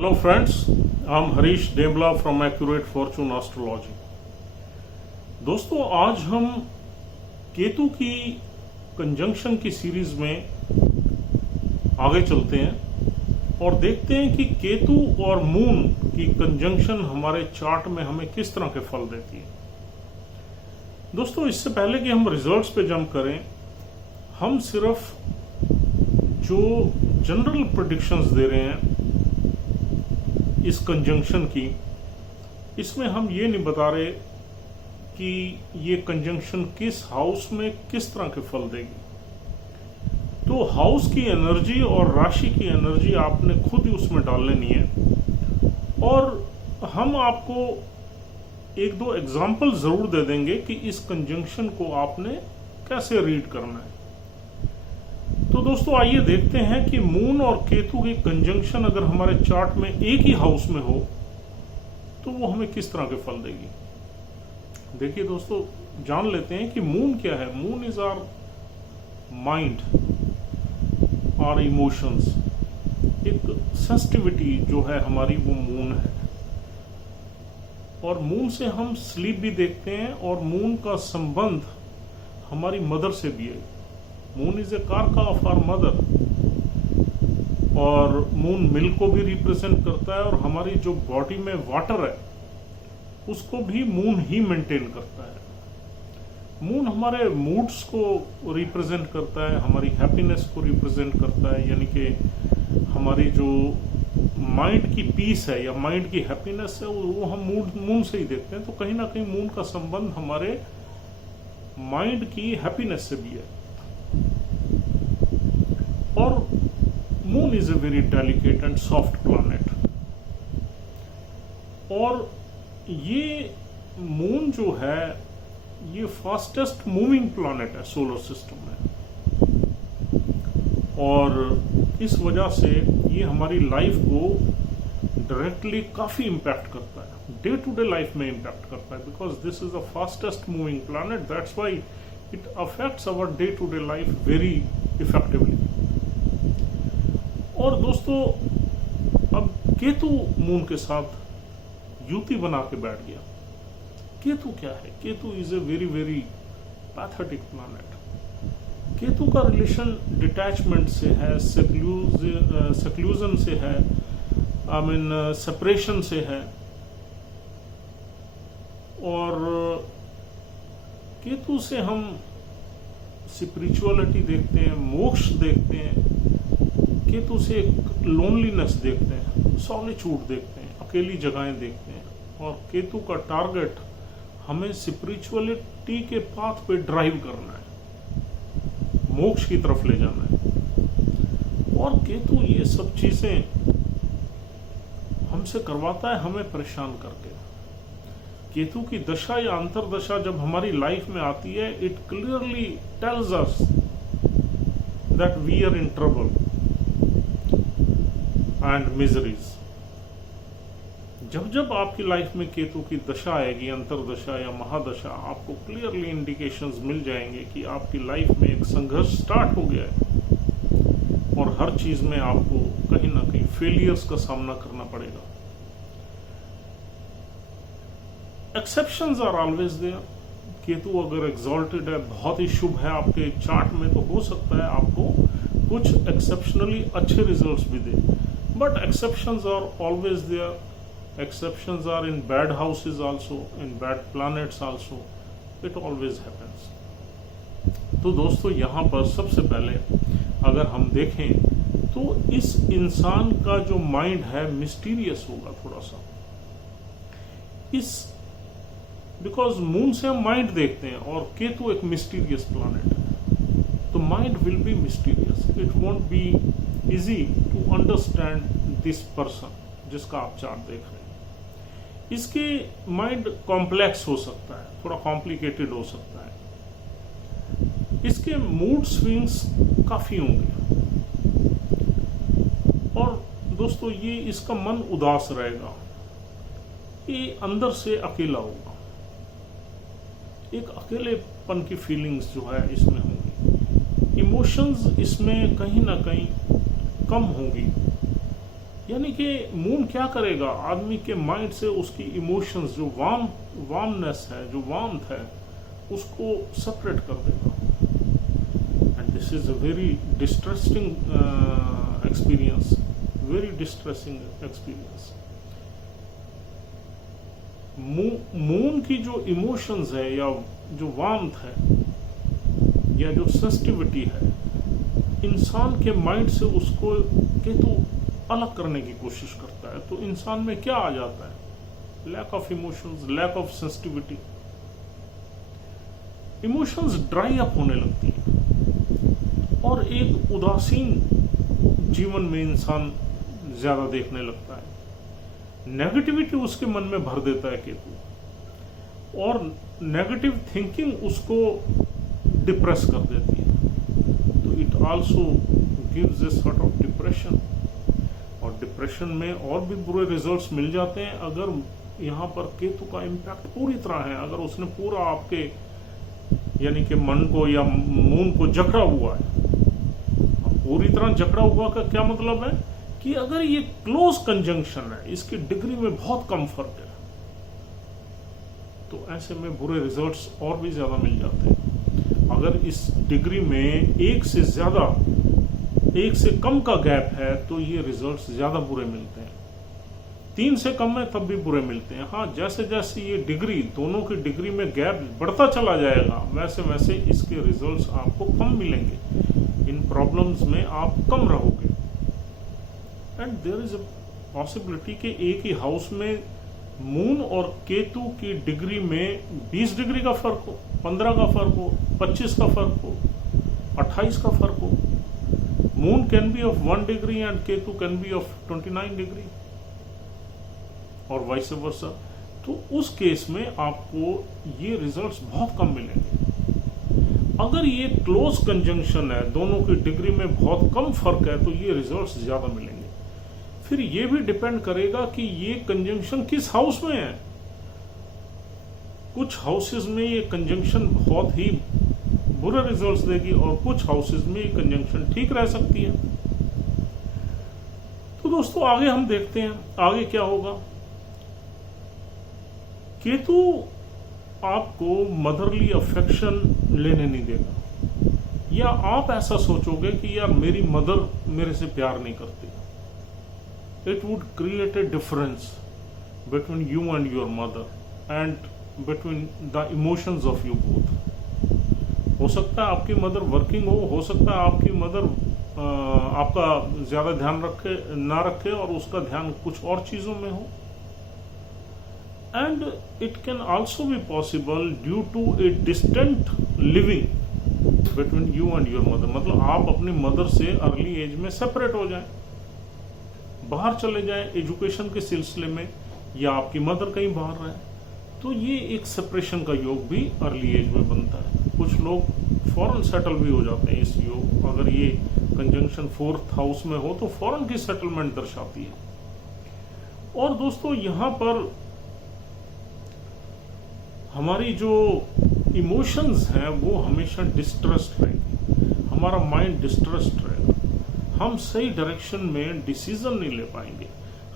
Hello friends, I'm Harish Dembla from Accurate Fortune Astrology। दोस्तों आज हम केतु की कंजंक्शन की सीरीज में आगे चलते हैं और देखते हैं कि केतु और मून की कंजंक्शन हमारे चार्ट में हमें किस तरह के फल देती है। दोस्तों इससे पहले कि हम रिजल्ट्स पे जंप करें, हम सिर्फ जो जनरल प्रेडिक्शंस दे रहे हैं इस कंजंक्शन की, इसमें हम ये नहीं बता रहे कि ये कंजंक्शन किस हाउस में किस तरह के फल देगी। तो हाउस की एनर्जी और राशि की एनर्जी आपने खुद ही उसमें डाल लेनी है और हम आपको एक दो एग्जाम्पल जरूर दे देंगे कि इस कंजंक्शन को आपने कैसे रीड करना है। तो दोस्तों आइए देखते हैं कि मून और केतु की कंजंक्शन अगर हमारे चार्ट में एक ही हाउस में हो तो वो हमें किस तरह के फल देगी। देखिए दोस्तों, जान लेते हैं कि मून क्या है। Moon is our mind, our emotions, एक सेंसिटिविटी जो है हमारी, वो मून है। और मून से हम स्लीप भी देखते हैं और मून का संबंध हमारी मदर से भी है। मून इज ए कारका ऑफ आवर मदर और मून मिल्क को भी रिप्रेजेंट करता है और हमारी जो बॉडी में वाटर है उसको भी मून ही मेंटेन करता है। मून हमारे मूड्स को रिप्रेजेंट करता है, हमारी हैप्पीनेस को रिप्रेजेंट करता है, यानी कि हमारी जो माइंड की पीस है या माइंड की हैप्पीनेस है वो हम मून से ही देखते हैं। तो कहीं ना कहीं मून का संबंध हमारे माइंड की हैप्पीनेस से भी है। और moon is a very delicate and soft planet और ये मून जो है ये फास्टेस्ट मूविंग प्लैनेट है सोलर सिस्टम में और इस वजह से ये हमारी लाइफ को डायरेक्टली काफी इम्पैक्ट करता है, डे टू डे लाइफ में इम्पैक्ट करता है, because this is the fastest moving planet. That's why it affects our day to day life very effectively. और दोस्तों अब केतु मून के साथ युति बना के बैठ गया। केतु क्या है? Ketu is a very very pathetic planet. Ketu का रिलेशन डिटैचमेंट से है, सेक्लूजन से है, आई मीन सेपरेशन से है। और केतु से हम स्पिरिचुअलिटी देखते हैं, मोक्ष देखते हैं। केतु से एक लोनलीनेस देखते हैं, सॉलिट्यूड देखते हैं, अकेली जगहें देखते हैं। और केतु का टारगेट हमें स्पिरिचुअलिटी के पाथ पे ड्राइव करना है, मोक्ष की तरफ ले जाना है। और केतु ये सब चीजें हमसे करवाता है, हमें परेशान करके। केतु की दशा या अंतरदशा जब हमारी लाइफ में आती है, it clearly tells us that we are in trouble and miseries. जब जब आपकी लाइफ में केतु की दशा आएगी, अंतरदशा या महादशा, आपको क्लियरली इंडिकेशंस मिल जाएंगे कि आपकी लाइफ में एक संघर्ष स्टार्ट हो गया है और हर चीज में आपको कहीं ना कहीं फेलियर्स का सामना करना पड़ेगा। Exceptions are always there. Ketu अगर एग्जॉल्टेड है, बहुत ही शुभ है आपके चार्ट में, तो हो सकता है आपको कुछ एक्सेप्शनली अच्छे रिजल्ट्स भी दे। But exceptions are always there. Exceptions are in bad houses also, in bad planets also. It always happens. तो दोस्तों यहाँ पर सबसे पहले अगर हम देखें तो इस इंसान का जो माइंड है मिस्टीरियस होगा थोड़ा सा। इस बिकॉज मून से हम माइंड देखते हैं और केतु एक मिस्टीरियस प्लैनेट है, तो mind will be mysterious. It won't be easy to understand this person जिसका आप चार्ट देख रहे हैं। इसके माइंड कॉम्प्लेक्स हो सकता है, थोड़ा कॉम्प्लिकेटेड हो सकता है। इसके मूड स्विंग्स काफी होंगे और दोस्तों ये इसका मन उदास रहेगा, ये अंदर से अकेला होगा, एक अकेलेपन की फीलिंग्स जो है इसमें होंगी। इमोशंस इसमें कहीं ना कहीं कम होंगी, यानी कि मून क्या करेगा, आदमी के माइंड से उसकी इमोशंस, जो वार्मनेस है, जो वार्मथ है, उसको सेपरेट कर देगा। And this is a very distressing experience, very distressing experience. Moon की जो इमोशंस है, या जो वार्मथ है, या जो सेंसिटिविटी है, इंसान के माइंड से उसको केतु अलग करने की कोशिश करता है। तो इंसान में क्या आ जाता है? Lack of emotions, lack of sensitivity. Emotions dry up होने लगती हैं और एक उदासीन जीवन में इंसान ज्यादा देखने लगता है। नेगेटिविटी उसके मन में भर देता है केतु, और नेगेटिव थिंकिंग उसको डिप्रेस कर देती है। तो it also gives a sort of depression, और डिप्रेशन में और भी बुरे रिजल्ट्स मिल जाते हैं अगर यहाँ पर केतु का इम्पैक्ट पूरी तरह है। अगर उसने पूरा आपके यानी कि मन को या मून को जकड़ा हुआ है, पूरी तरह जकड़ा हुआ का क्या मतलब है कि अगर ये क्लोज कंजंक्शन है, इसकी डिग्री में बहुत कम फर्क है, तो ऐसे में बुरे रिजल्ट्स और भी ज्यादा मिल जाते हैं। अगर इस डिग्री में एक से कम का गैप है तो ये रिजल्ट्स ज्यादा बुरे मिलते हैं। 3 से कम है तब भी बुरे मिलते हैं। हाँ, जैसे जैसे ये डिग्री, दोनों की डिग्री में गैप बढ़ता चला जाएगा, वैसे वैसे इसके रिजल्ट्स आपको कम मिलेंगे, इन प्रॉब्लम्स में आप कम रहोगे। And there is a possibility कि एक ही हाउस में मून और केतु की डिग्री में 20 डिग्री का फर्क हो, 15 का फर्क हो, 25 का फर्क हो, 28 का फर्क हो। Moon can be of 1 degree and Ketu can be of 29 degree, और वाइस वर्सा। तो उस केस में आपको ये रिजल्ट्स बहुत कम मिलेंगे। अगर ये क्लोज कंजंक्शन है, दोनों की डिग्री में बहुत कम फर्क है, तो ये रिजल्ट्स ज्यादा मिलेंगे। फिर ये भी डिपेंड करेगा कि ये कंजंक्शन किस हाउस में है। कुछ हाउसेस में ये कंजंक्शन बहुत ही बुरे रिजल्ट्स देगी, और कुछ हाउसेस में ये कंजंक्शन ठीक रह सकती है। तो दोस्तों, आगे हम देखते हैं आगे क्या होगा। केतु आपको मदरली अफेक्शन लेने नहीं देगा, या आप ऐसा सोचोगे कि यार मेरी मदर मेरे से प्यार नहीं करती। It would create a difference between you and your mother and between the emotions of you both. हो सकता है आपकी मदर वर्किंग हो सकता है आपकी मदर आपका ज्यादा ध्यान ना रखे और उसका ध्यान कुछ और चीजों में हो। And it can also be possible due to a distant living between you and your mother. मतलब आप अपनी मदर से अर्ली एज में सेपरेट हो जाएं, बाहर चले जाएं एजुकेशन के सिलसिले में, या आपकी मदर कहीं बाहर रहे, तो ये एक सेपरेशन का योग भी अर्ली एज में बनता है। कुछ लोग फॉरेन सेटल भी हो जाते हैं इस योग, अगर ये कंजंक्शन 4th हाउस में हो तो फॉरेन की सेटलमेंट दर्शाती है। और दोस्तों, यहाँ पर हमारी जो इमोशंस हैं वो हमेशा डिस्ट्रेस्ड रहेंगी, हमारा माइंड डिस्ट्रेस्ड रहेगा, हम सही डायरेक्शन में डिसीजन नहीं ले पाएंगे,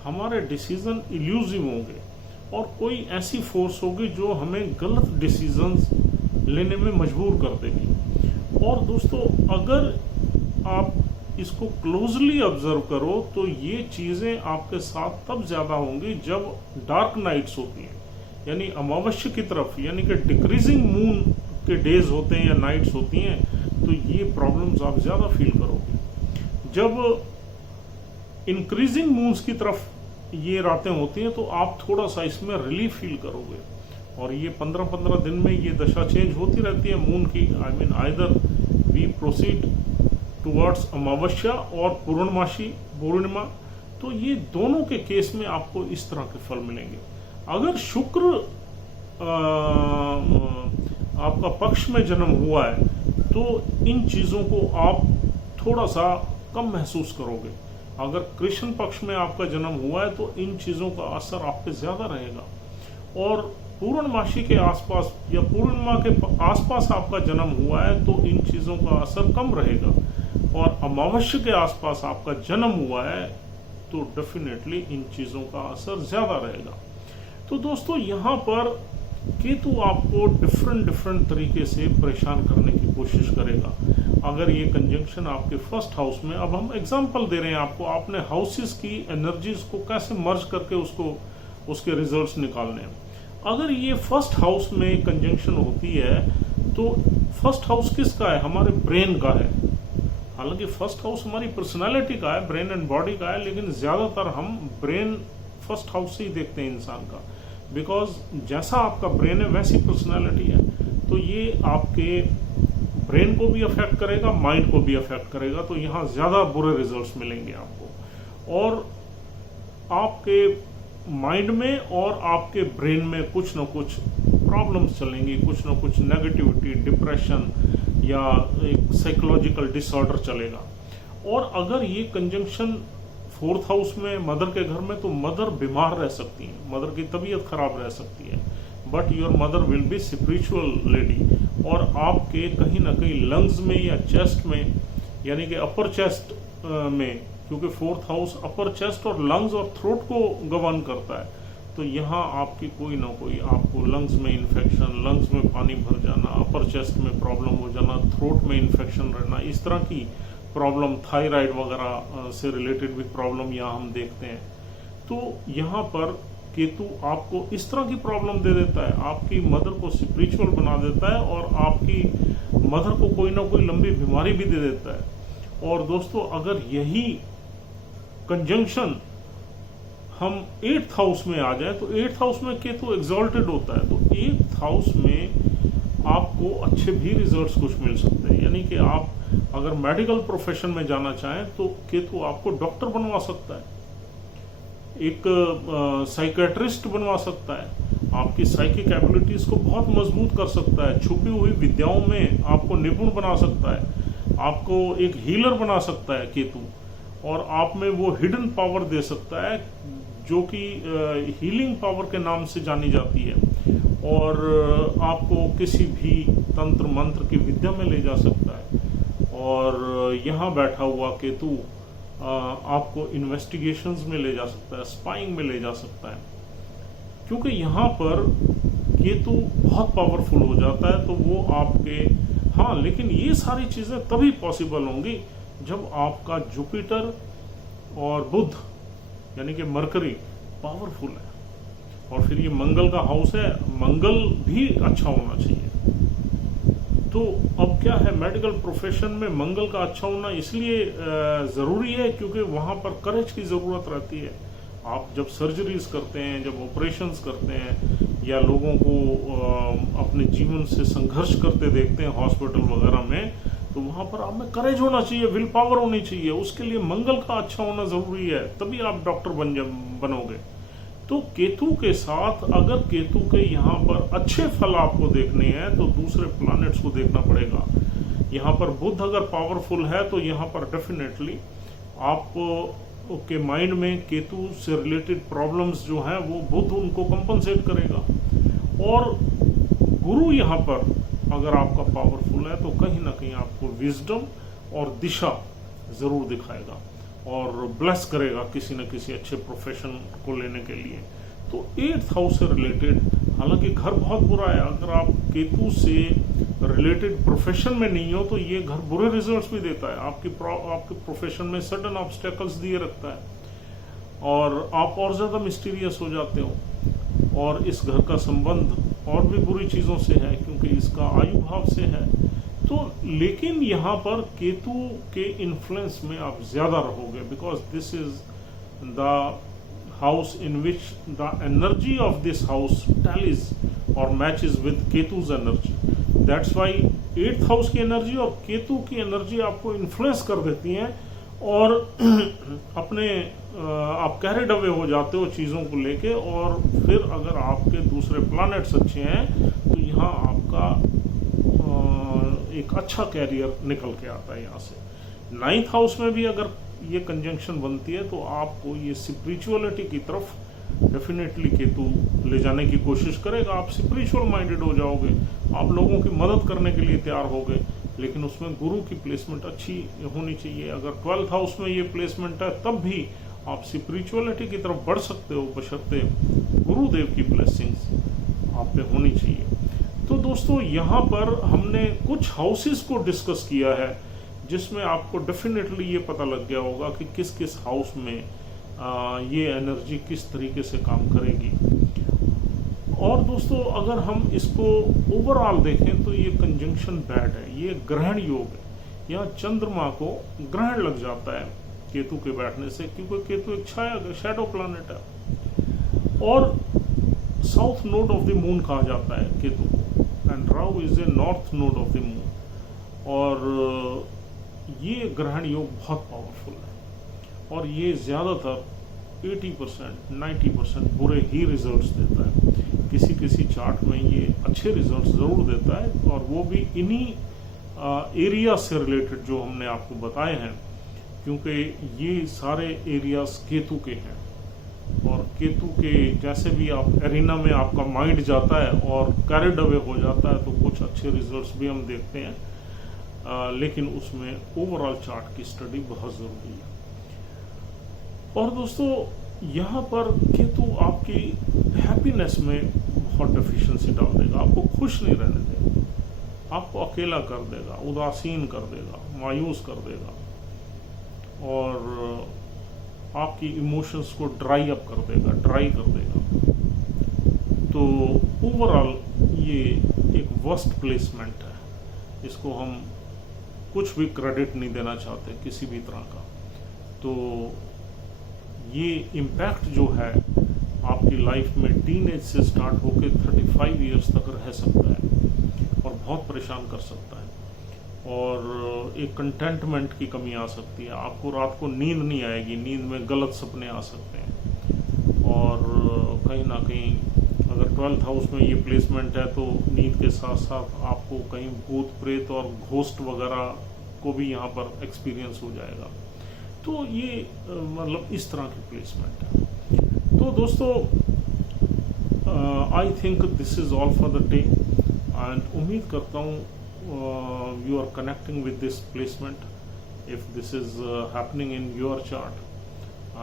हमारे डिसीजन इल्यूसिव होंगे, और कोई ऐसी फोर्स होगी जो हमें गलत डिसीजंस लेने में मजबूर कर देगी। और दोस्तों, अगर आप इसको क्लोजली ऑब्जर्व करो तो ये चीजें आपके साथ तब ज्यादा होंगी जब डार्क नाइट्स होती हैं, यानी अमावस्या की तरफ, यानी कि डिक्रीजिंग मून के डेज होते हैं या नाइट्स होती हैं, तो ये प्रॉब्लम्स आप ज्यादा फील करोगे। जब इंक्रीजिंग मून्स की तरफ ये रातें होती हैं तो आप थोड़ा सा इसमें रिलीफ फील करोगे, और ये 15-15 दिन में ये दशा चेंज होती रहती है मून की। I mean either we proceed towards Amavasya और पूर्णिमा, तो ये दोनों के केस में आपको इस तरह के फल मिलेंगे। अगर शुक्र आपका पक्ष में जन्म हुआ है तो इन चीजों को आप थोड़ा सा कम महसूस करोगे। अगर कृष्ण पक्ष में आपका जन्म हुआ है तो इन चीजों का असर आप पे ज्यादा रहेगा, और पूर्णमासी के आसपास या पूर्णिमा के आसपास आपका जन्म हुआ है तो इन चीजों का असर कम रहेगा, और अमावस्या के आसपास आपका जन्म हुआ है तो डेफिनेटली इन चीज़ों का असर ज़्यादा रहेगा। तो दोस्तों यहाँ पर केतु आपको डिफरेंट तरीके से परेशान करने की कोशिश करेगा। अगर ये कंजंक्शन आपके फर्स्ट हाउस में, अब हम एग्जांपल दे रहे हैं आपको, आपने हाउसेस की एनर्जीज को कैसे मर्ज करके उसके रिजल्ट्स निकालने हैं। अगर ये फर्स्ट हाउस में कंजंक्शन होती है तो फर्स्ट हाउस किसका है? हमारे ब्रेन का है। हालांकि फर्स्ट हाउस हमारी पर्सनालिटी का है, ब्रेन एंड बॉडी का है, लेकिन ज्यादातर हम ब्रेन फर्स्ट हाउस से ही देखते हैं इंसान का, बिकॉज जैसा आपका ब्रेन है वैसी पर्सनालिटी है। तो ये आपके ब्रेन को भी अफेक्ट करेगा, माइंड को भी अफेक्ट करेगा, तो यहाँ ज्यादा बुरे रिजल्ट्स मिलेंगे आपको। और आपके माइंड में और आपके ब्रेन में कुछ ना कुछ प्रॉब्लम्स चलेंगी, कुछ ना कुछ नेगेटिविटी, डिप्रेशन या एक साइकोलॉजिकल डिसऑर्डर चलेगा। और अगर ये कंजंक्शन फोर्थ हाउस में मदर के घर में, तो मदर बीमार रह सकती है, मदर की तबीयत खराब रह सकती है, but your mother will be spiritual lady. और आपके कहीं ना कहीं लंग्स में या चेस्ट में, यानी कि अपर चेस्ट में, क्योंकि फोर्थ हाउस अपर चेस्ट और लंग्स और थ्रोट को गवर्न करता है, तो यहाँ आपकी कोई ना कोई, आपको लंग्स में इन्फेक्शन, लंग्स में पानी भर जाना, अपर चेस्ट में प्रॉब्लम हो जाना, थ्रोट में इन्फेक्शन रहना, इस तरह की प्रॉब्लम, थायराइड वगैरह से रिलेटेड भी प्रॉब्लम यहाँ हम देखते हैं। तो यहाँ पर केतु आपको इस तरह की प्रॉब्लम दे देता है, आपकी मदर को स्पिरिचुअल बना देता है और आपकी मदर को कोई ना कोई लंबी बीमारी भी दे देता है। और दोस्तों अगर यही कंजंक्शन हम 8th हाउस में आ जाए, तो 8th हाउस में केतु एग्जॉल्टेड होता है, तो 8th हाउस में आपको अच्छे भी रिजल्ट्स कुछ मिल सकते हैं। यानी कि आप अगर मेडिकल प्रोफेशन में जाना चाहें तो केतु आपको डॉक्टर बनवा सकता है, एक साइकेट्रिस्ट बनवा सकता है, आपकी साइकिक एबिलिटीज को बहुत मजबूत कर सकता है, छुपी हुई विद्याओं में आपको निपुण बना सकता है, आपको एक हीलर बना सकता है केतु, और आप में वो हिडन पावर दे सकता है जो कि हीलिंग पावर के नाम से जानी जाती है, और आपको किसी भी तंत्र मंत्र की विद्या में ले जा सकता है। और यहाँ बैठा हुआ केतु आपको इन्वेस्टिगेशंस में ले जा सकता है, स्पाइंग में ले जा सकता है, क्योंकि यहाँ पर केतु बहुत पावरफुल हो जाता है। तो वो आपके, हाँ, लेकिन ये सारी चीजें तभी पॉसिबल होंगी जब आपका जुपिटर और बुध यानी कि मरकरी पावरफुल है, और फिर ये मंगल का हाउस है, मंगल भी अच्छा होना चाहिए। तो अब क्या है, मेडिकल प्रोफेशन में मंगल का अच्छा होना इसलिए जरूरी है क्योंकि वहां पर करेज की जरूरत रहती है। आप जब सर्जरीज करते हैं, जब ऑपरेशंस करते हैं, या लोगों को अपने जीवन से संघर्ष करते देखते हैं हॉस्पिटल वगैरह में, तो वहां पर आप में करेज होना चाहिए, विल पावर होनी चाहिए। उसके लिए मंगल का अच्छा होना जरूरी है, तभी आप डॉक्टर बनोगे। तो केतु के साथ, अगर केतु के यहाँ पर अच्छे फल आपको देखने हैं तो दूसरे प्लैनेट्स को देखना पड़ेगा। यहाँ पर बुध अगर पावरफुल है तो यहाँ पर डेफिनेटली आप के माइंड में केतु से रिलेटेड प्रॉब्लम्स जो हैं वो बुध उनको कंपनसेट करेगा। और गुरु यहाँ पर अगर आपका पावरफुल है तो कहीं ना कहीं आपको विजडम और दिशा जरूर दिखाएगा और ब्लेस करेगा किसी न किसी अच्छे प्रोफेशन को लेने के लिए। तो 8th हाउस से रिलेटेड, हालांकि घर बहुत बुरा है, अगर आप केतु से रिलेटेड प्रोफेशन में नहीं हो तो ये घर बुरे रिजल्ट्स भी देता है, आपके प्रोफेशन में सडन ऑब्स्टेकल्स दिए रखता है और आप और ज्यादा मिस्टीरियस हो जाते हो। और इस घर का संबंध और भी बुरी चीजों से है क्योंकि इसका आयु भाव से है। तो लेकिन यहाँ पर केतु के इन्फ्लुएंस में आप ज्यादा रहोगे, because this is the house in which the energy of this house tallies और matches with Ketu's energy. That's why 8th house की एनर्जी और केतु की एनर्जी आपको इन्फ्लुएंस कर देती हैं और अपने आप कैरिड अवे हो जाते हो चीजों को लेके। और फिर अगर आपके दूसरे प्लैनेट्स अच्छे हैं तो यहाँ आपका एक अच्छा कैरियर निकल के आता है यहाँ से। 9th हाउस में भी अगर ये कंजंक्शन बनती है तो आपको ये स्पिरिचुअलिटी की तरफ डेफिनेटली केतु ले जाने की कोशिश करेगा। आप स्पिरिचुअल माइंडेड हो जाओगे, आप लोगों की मदद करने के लिए तैयार होगे, लेकिन उसमें गुरु की प्लेसमेंट अच्छी होनी चाहिए। अगर 12th हाउस में ये प्लेसमेंट है तब भी आप स्पिरिचुअलिटी की तरफ बढ़ सकते हो, बशर्ते गुरुदेव की ब्लेसिंग्स आप पे होनी चाहिए। तो दोस्तों यहाँ पर हमने कुछ हाउसेस को डिस्कस किया है, जिसमें आपको डेफिनेटली ये पता लग गया होगा कि किस किस हाउस में ये एनर्जी किस तरीके से काम करेगी। और दोस्तों अगर हम इसको ओवरऑल देखें तो ये कंजंक्शन बैड है, ये ग्रहण योग है। यहाँ चंद्रमा को ग्रहण लग जाता है केतु के बैठने से, क्योंकि केतु एक छाया शैडो प्लैनेट है और south node of the moon कहा जाता है केतु को, and Rahu is a north node of the moon. और ये ग्रहण योग बहुत पावरफुल है और ये ज़्यादातर 80% 90% बुरे ही रिजल्ट्स देता है। किसी किसी चार्ट में ये अच्छे रिजल्ट्स ज़रूर देता है, और वो भी इन्हीं एरिया से रिलेटेड जो हमने आपको बताए हैं, क्योंकि ये सारे एरियाज केतु के हैं। और केतु के जैसे भी आप एरिना में आपका माइंड जाता है और कैरिड अवे हो जाता है, तो कुछ अच्छे रिजल्ट्स भी हम देखते हैं, लेकिन उसमें ओवरऑल चार्ट की स्टडी बहुत ज़रूरी है। और दोस्तों यहाँ पर केतु आपकी हैप्पीनेस में बहुत डेफिशिएंसी डाल देगा, आपको खुश नहीं रहने देगा, आपको अकेला कर देगा, उदासीन कर देगा, मायूस कर देगा, और आपकी इमोशंस को ड्राई अप कर देगा, ड्राई कर देगा। तो ओवरऑल ये एक वर्स्ट प्लेसमेंट है, इसको हम कुछ भी क्रेडिट नहीं देना चाहते किसी भी तरह का। तो ये इम्पैक्ट जो है आपकी लाइफ में टीनेज से स्टार्ट होकर 35 इयर्स तक रह सकता है और बहुत परेशान कर सकता है, और एक कंटेंटमेंट की कमी आ सकती है। आपको रात को नींद नहीं आएगी, नींद में गलत सपने आ सकते हैं, और कहीं ना कहीं अगर 12th हाउस में ये प्लेसमेंट है तो नींद के साथ साथ आपको कहीं भूत प्रेत और घोस्ट वगैरह को भी यहाँ पर एक्सपीरियंस हो जाएगा। तो ये मतलब इस तरह की प्लेसमेंट है। तो दोस्तों I think this is all for the day, and उम्मीद करता हूँ you are connecting with this placement if this is happening in your chart,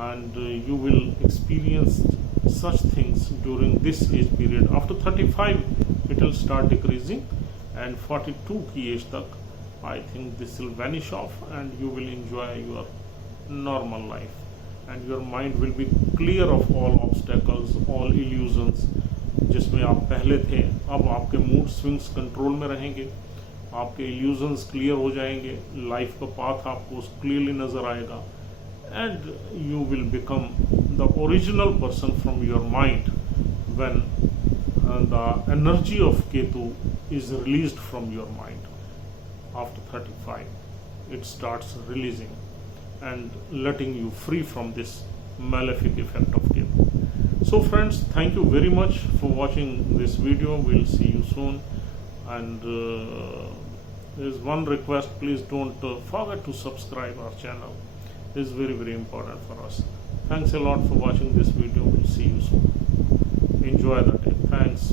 and you will experience such things during this age period. After 35 it will start decreasing, and 42 की age तक I think this will vanish off, and you will enjoy your normal life, and your mind will be clear of all obstacles, all illusions जिसमें आप पहले थे। अब आपके mood swings control में रहेंगे, आपके इल्यूजन्स क्लियर हो जाएंगे, लाइफ का पाथ आपको क्लियरली नजर आएगा, and you will become the original person from your mind when the energy of Ketu is released from your mind. After 35 it starts releasing and letting you free from this malefic effect of Ketu. So friends, thank you very much for watching this video. We'll see you soon, and there is one request: please don't forget to subscribe our channel. It is very, very important for us. Thanks a lot for watching this video. We'll see you soon. Enjoy the day. Thanks.